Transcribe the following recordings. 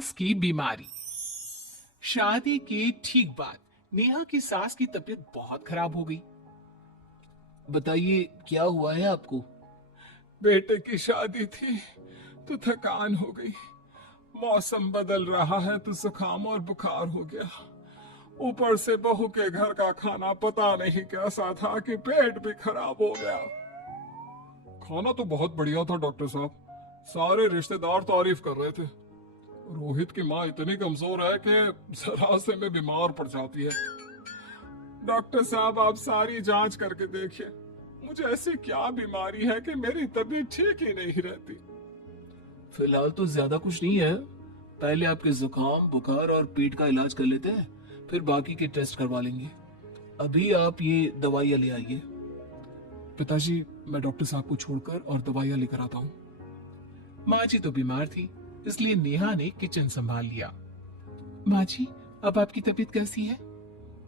सास की बीमारी। शादी के ठीक बाद नेहा की सास की तबीयत बहुत खराब हो गई। बताइए क्या हुआ है आपको। बेटे की शादी थी तो थकान हो गई। मौसम बदल रहा है तो जुकाम और बुखार हो गया। ऊपर से बहू के घर का खाना पता नहीं कैसा था कि पेट भी खराब हो गया। खाना तो बहुत बढ़िया था डॉक्टर साहब, सारे रिश्तेदार तारीफ कर रहे थे। रोहित की माँ इतनी कमजोर है कि जरा से में बीमार पड़ जाती है। डॉक्टर साहब आप सारी जांच करके देखिए, मुझे ऐसी क्या बीमारी है कि मेरी तबीयत ठीक ही नहीं रहती। फिलहाल तो ज्यादा कुछ नहीं है, पहले आपके जुकाम बुखार और पेट का इलाज कर लेते हैं, फिर बाकी के टेस्ट करवा लेंगे। अभी आप ये दवाइयाँ ले आइए। पिताजी मैं डॉक्टर साहब को छोड़कर और दवाइयाँ लेकर आता हूँ। माँ जी तो बीमार थी, इसलिए नेहा ने किचन संभाल लिया। माँ जी, अब आपकी तबीयत कैसी है?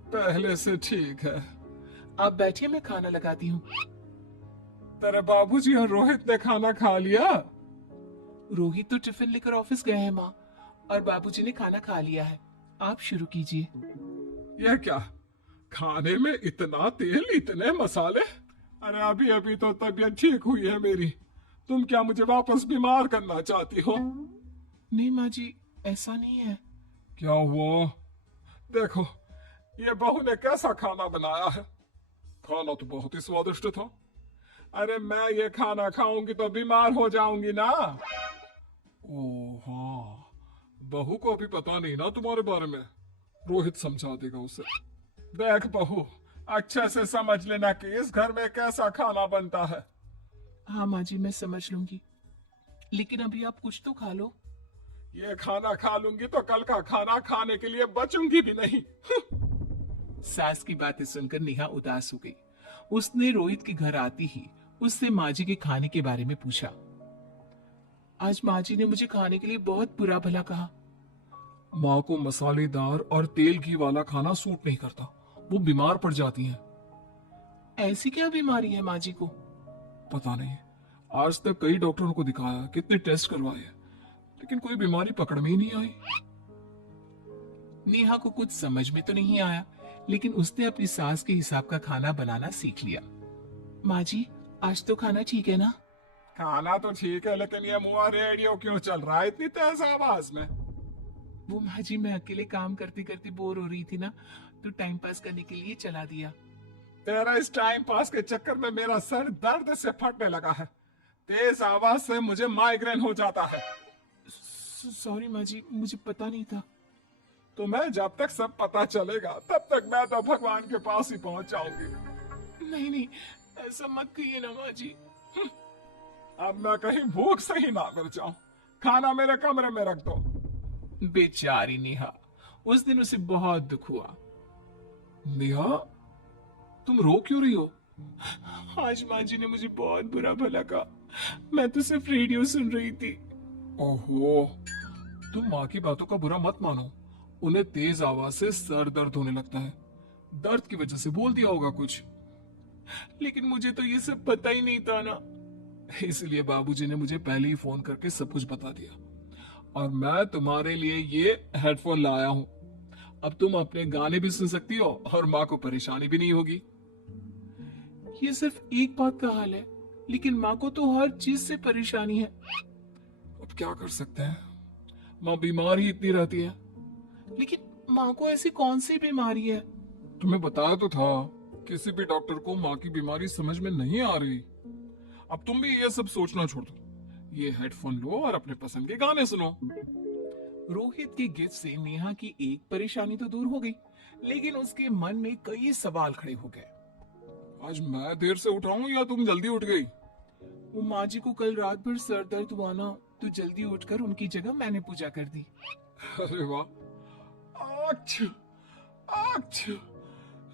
पहले से ठीक है। आप बैठिए, मैं खाना लगाती हूँ। तेरे बाबूजी और रोहित ने खाना खा लिया? रोहित तो टिफिन लेकर ऑफिस गए हैं माँ, और बाबूजी ने खाना खा लिया है। आप शुरू कीजिए। यह क्या, खाने में इतना तेल इतने मसाले? अरे अभी अभी तो तबीयत ठीक हुई है मेरी, तुम क्या मुझे वापस बीमार करना चाहती हो? नहीं माँ जी, ऐसा नहीं है। क्या हुआ? देखो ये बहू ने कैसा खाना बनाया है। खाना तो बहुत ही स्वादिष्ट था। अरे मैं ये खाना खाऊंगी तो बीमार हो जाऊंगी ना। ओह हाँ, बहू को अभी पता नहीं ना तुम्हारे बारे में, रोहित समझा देगा उसे। देख बहू, अच्छे से समझ लेना कि इस घर में कैसा खाना बनता है। हाँ माँ जी, मैं समझ लूंगी, लेकिन अभी आप कुछ तो खा लो। ये खाना खा लूंगी तो कल का खाना खाने के लिए बचूंगी भी नहीं। सास की बातें सुनकर नेहा उदास हो गई। उसने रोहित के घर आती ही उससे माँ जी के खाने के बारे में पूछा। आज माँ जी ने मुझे खाने के लिए बहुत बुरा भला कहा। माँ को मसालेदार और तेल घी वाला खाना सूट नहीं करता, वो बीमार पड़ जाती हैं। ऐसी क्या बीमारी है माँ जी को? पता नहीं, आज तक कई डॉक्टरों को दिखाया, कितने टेस्ट करवाए, लेकिन कोई बीमारी पकड़ में ही नहीं आई। नेहा को कुछ समझ में तो नहीं आया, लेकिन उसने अपनी सास के हिसाब का खाना बनाना सीख लिया। माँ जी, आज तो खाना ठीक है ना? खाना तो ठीक है, लेकिन ये मुआ रेडियो क्यों चल रहा है इतनी तेज आवाज में? वो माँ जी, मैं अकेले काम करते करते बोर हो रही थी ना, तो टाइम पास करने के लिए चला दिया। तेरा इस टाइम पास के चक्कर में मेरा सर दर्द से फटने लगा है। तेज आवाज से मुझे माइग्रेन हो जाता है। सॉरी माँ जी, मुझे पता नहीं था। तुम्हें जब तक सब पता चलेगा तब तक मैं तो भगवान के पास ही पहुंच जाऊंगी। नहीं नहीं, ऐसा मत कहिए ना माँ जी। अब मैं कहीं भूख से ही ना मर जाऊं। खाना मेरे कमरे में रख दो। बेचारी नेहा, उस दिन उसे बहुत दुख हुआ। नेहा, तुम रो क्यों रही हो? आज माँ जी ने मुझे बहुत बुरा भला कहा, मैं तो सिर्फ रेडियो सुन रही थी। ओहो, तुम माँ की बातों का बुरा मत मानो। उन्हें तेज आवाज से सर दर्द होने लगता है, दर्द की वजह से बोल दिया होगा कुछ। लेकिन मुझे तो ये सब पता ही नहीं था ना। इसलिए बाबूजी ने मुझे पहले ही फोन करके सब कुछ बता दिया, और मैं तुम्हारे लिए ये हेडफोन लाया हूँ। अब तुम अपने गाने भी सुन सकती हो और माँ को परेशानी भी नहीं होगी। ये सिर्फ एक बात का हाल है, लेकिन माँ को तो हर चीज से परेशानी है। अब क्या कर सकते हैं, माँ बीमार ही इतनी रहती है। लेकिन माँ को ऐसी कौन सी बीमारी है? तुम्हें बताया तो था, किसी भी डॉक्टर को माँ की बीमारी समझ में नहीं आ रही। अब तुम भी ये सब सोचना छोड़ दो, ये हेडफोन लो और अपने पसंद के गाने सुनो। रोहित के गिफ्ट से नेहा की एक परेशानी तो दूर हो गई, लेकिन उसके मन में कई सवाल खड़े हो गए। आज मैं देर से उठा हूँ या तुम जल्दी उठ गई? वो माँ जी को कल रात भर सर दर्द हुआ ना, तो जल्दी उठकर उनकी जगह मैंने पूजा कर दी। अरे वाह, आच्छू, आच्छू।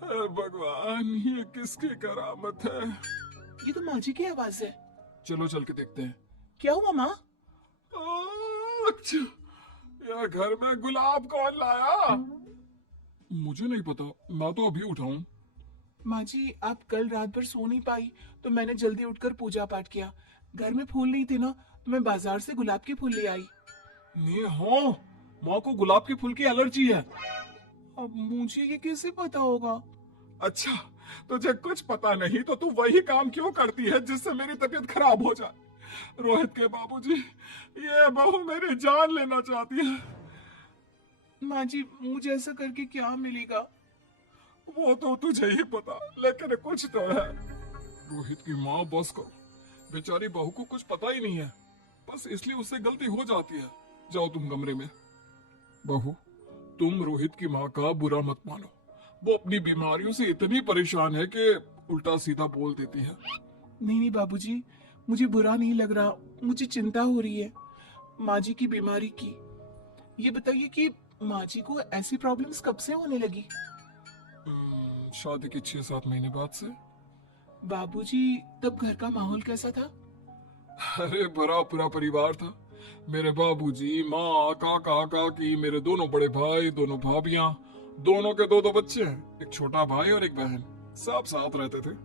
हे भगवान, ये किसकी करामत है? ये तो माँ जी की आवाज है। चलो चल के देखते हैं। क्या हुआ माँ? आच्छू, ये घर में गुलाब कौन लाया? मुझे नहीं पता, मैं तो अभी उठा हूँ। माँ जी, आप कल रात भर सो नहीं पाई, तो मैंने जल्दी उठकर पूजा पाठ किया। घर में फूल नहीं थे ना, तो मैं बाजार से गुलाब के फूल ले आई। नेहा, माँ को गुलाब के फूल की एलर्जी है। अब मुझे ये कैसे पता होगा? अच्छा, तुझे कुछ पता नहीं तो तू वही काम क्यों करती है जिससे मेरी तबीयत खराब हो जाए? रोहित के बाबूजी, ये बहू मेरी जान लेना चाहती है। माँ जी, मुझे ऐसा करके क्या मिलेगा? वो तो तुझे ही पता, लेकिन कुछ तो है। रोहित की माँ बस करो, बेचारी बहू को कुछ पता ही नहीं है, बस इसलिए उससे गलती हो जाती है। जाओ तुम कमरे में। बहू, तुम रोहित की माँ का बुरा मत मानो, वो अपनी बीमारियों से इतनी परेशान है कि उल्टा सीधा बोल देती है। नहीं नहीं बाबूजी, मुझे बुरा नहीं लग रहा, मुझे चिंता हो रही है माँ जी की बीमारी की। ये बताइए कि माँ जी को ऐसी प्रॉब्लम्स कब से होने लगी? शादी के 6-7 महीने बाद से। बाबूजी, तब घर का माहौल कैसा था? अरे बड़ा पूरा परिवार था। मेरे बाबूजी, माँ, काका, काकी, मेरे दोनों बड़े भाई, दोनों भाभियां, दोनों के दो बच्चे हैं, एक छोटा भाई और एक बहन, सब साथ रहते थे।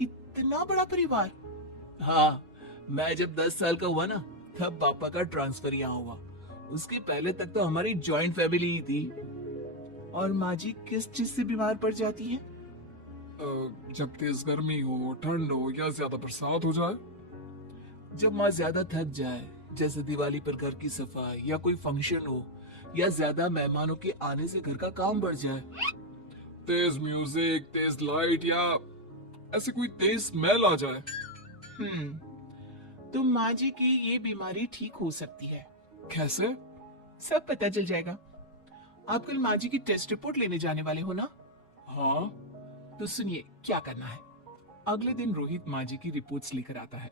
इतना बड़ा परिवार? हाँ, मैं जब 10 साल का हुआ ना, तब पापा का ट्रांसफर यहाँ हुआ। उसके पहले तक तो हमारी जॉइंट फैमिली ही थी। और माँ जी किस चीज से बीमार पड़ जाती है? जब तेज गर्मी हो, ठंड हो या ज्यादा बरसात हो जाए। जब माँ ज्यादा थक जाए, जैसे दिवाली पर घर की सफाई या कोई फंक्शन हो, या ज्यादा मेहमानों के आने से घर का काम बढ़ जाए। तेज म्यूजिक, तेज लाइट या ऐसी कोई तेज स्मेल आ जाए। तो माँ जी की ये बीमारी ठीक हो सकती है। कैसे? सब पता चल जाएगा। आप कल माँ जी की टेस्ट रिपोर्ट लेने जाने वाले हो ना? हाँ। तो सुनिए क्या करना है। अगले दिन रोहित माँ जी की रिपोर्ट्स लेकर आता है।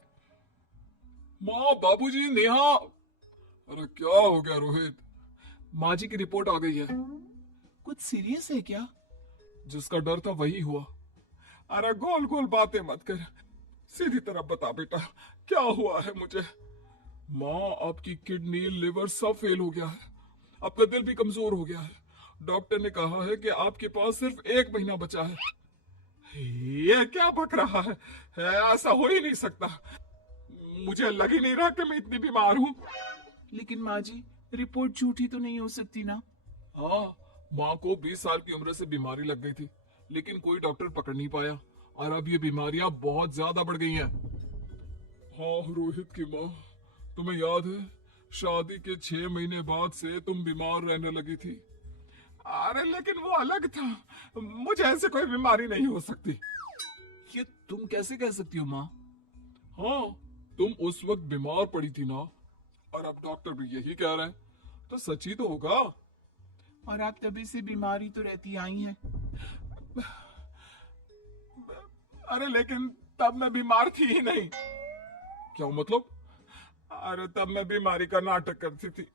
माँ, बाबूजी, नेहा। अरे क्या हो गया रोहित? माँ जी की रिपोर्ट आ गई है। कुछ सीरियस है क्या? जिसका डर था वही हुआ। अरे गोल गोल बातें मत कर, सीधी तरफ बता बेटा, क्या हुआ है मुझे? माँ, आपकी किडनी, लिवर सब फेल हो गया है, आपका दिल भी कमजोर हो गया है। डॉक्टर ने कहा है कि आपके पास सिर्फ 1 महीना बचा है। ये क्या बक रहा है? ऐसा हो ही नहीं सकता। मुझे लग ही नहीं रहा कि मैं इतनी बीमार हूँ। लेकिन माँ जी, रिपोर्ट झूठी तो नहीं हो सकती ना? हाँ, माँ को 20 साल की उम्र से बीमारी लग गई थी, लेकिन कोई डॉक्टर पकड़ नहीं पाया और अब ये बीमारियां बहुत ज्यादा बढ़ गई हैं। हाँ रोहित की माँ, तुम्हें याद है शादी के 6 महीने बाद से तुम बीमार रहने लगी थी। अरे लेकिन वो अलग था, मुझे ऐसे कोई बीमारी नहीं हो सकती। ये तुम कैसे कह सकती हो माँ? हाँ, तुम उस वक्त बीमार पड़ी थी ना, और अब डॉक्टर भी यही कह रहे हैं, तो सच ही तो होगा। और आप तभी से बीमारी तो रहती आई हैं। अरे लेकिन तब मैं बीमार थी ही नहीं। क्या मतलब? अरे तब मैं बीमारी का नाटक करती थी,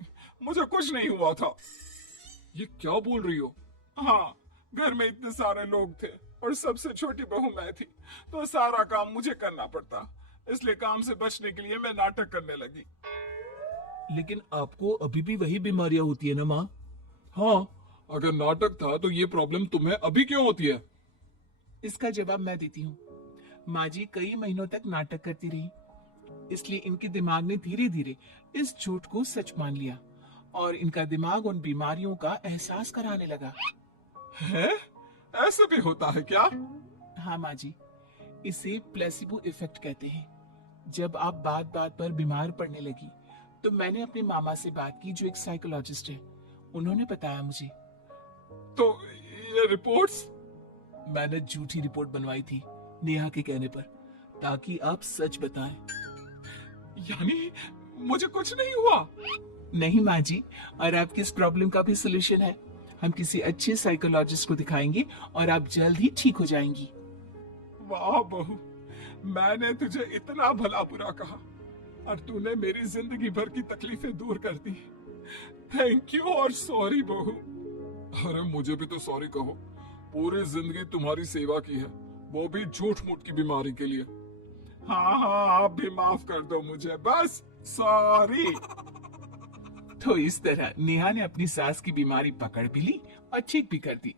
मुझे कुछ नहीं हुआ था। ये क्या बोल रही हो? हाँ, घर में इतने सारे लोग थे और सबसे छोटी बहू मैं थी, तो सारा काम मुझे करना पड़ता, इसलिए काम से बचने के लिए मैं नाटक करने लगी। लेकिन आपको अभी भी वही बीमारियां होती है ना माँ? हाँ, अगर नाटक था तो ये प्रॉब्लम तुम्हें अभी क्यों होती है? इसका जवाब मैं देती हूँ। माँ जी कई महीनों तक नाटक करती रही, इसलिए इनके दिमाग ने धीरे धीरे इस झूठ को सच मान लिया और इनका दिमाग उन बीमारियों का एहसास कराने लगा। है? ऐसे भी होता है क्या? हाँ माँ जी, इसे प्लेसिबो इफेक्ट कहते हैं। जब आप बात बात पर बीमार पड़ने लगी तो मैंने अपने मामा से बात की, जो एक साइकोलॉजिस्ट है। उन्होंने बताया मुझे। तो ये रिपोर्ट्स? मैंने झूठी रिपोर्ट बनवाई थी नेहा के कहने पर, ताकि आप सच बताएं। यानी मुझे कुछ नहीं हुआ? नहीं माँ जी, और आपकी इस प्रॉब्लम का भी सोल्यूशन है। हम किसी अच्छे साइकोलॉजिस्ट को दिखाएंगे और आप जल्द ही ठीक हो जाएंगी। वाह बहू, मैंने तुझे इतना भला बुरा कहा और तूने मेरी जिंदगी भर की तकलीफें दूर कर दी। थैंक यू और सॉरी बहू। अरे मुझे भी तो सॉरी कहो, पूरी जिंदगी तुम्हारी सेवा की है, वो भी झूठ मूठ की बीमारी के लिए। हाँ हाँ, आप भी माफ कर दो मुझे, बस सॉरी। तो इस तरह नेहा ने अपनी सास की बीमारी पकड़ भी ली और ठीक भी कर दी।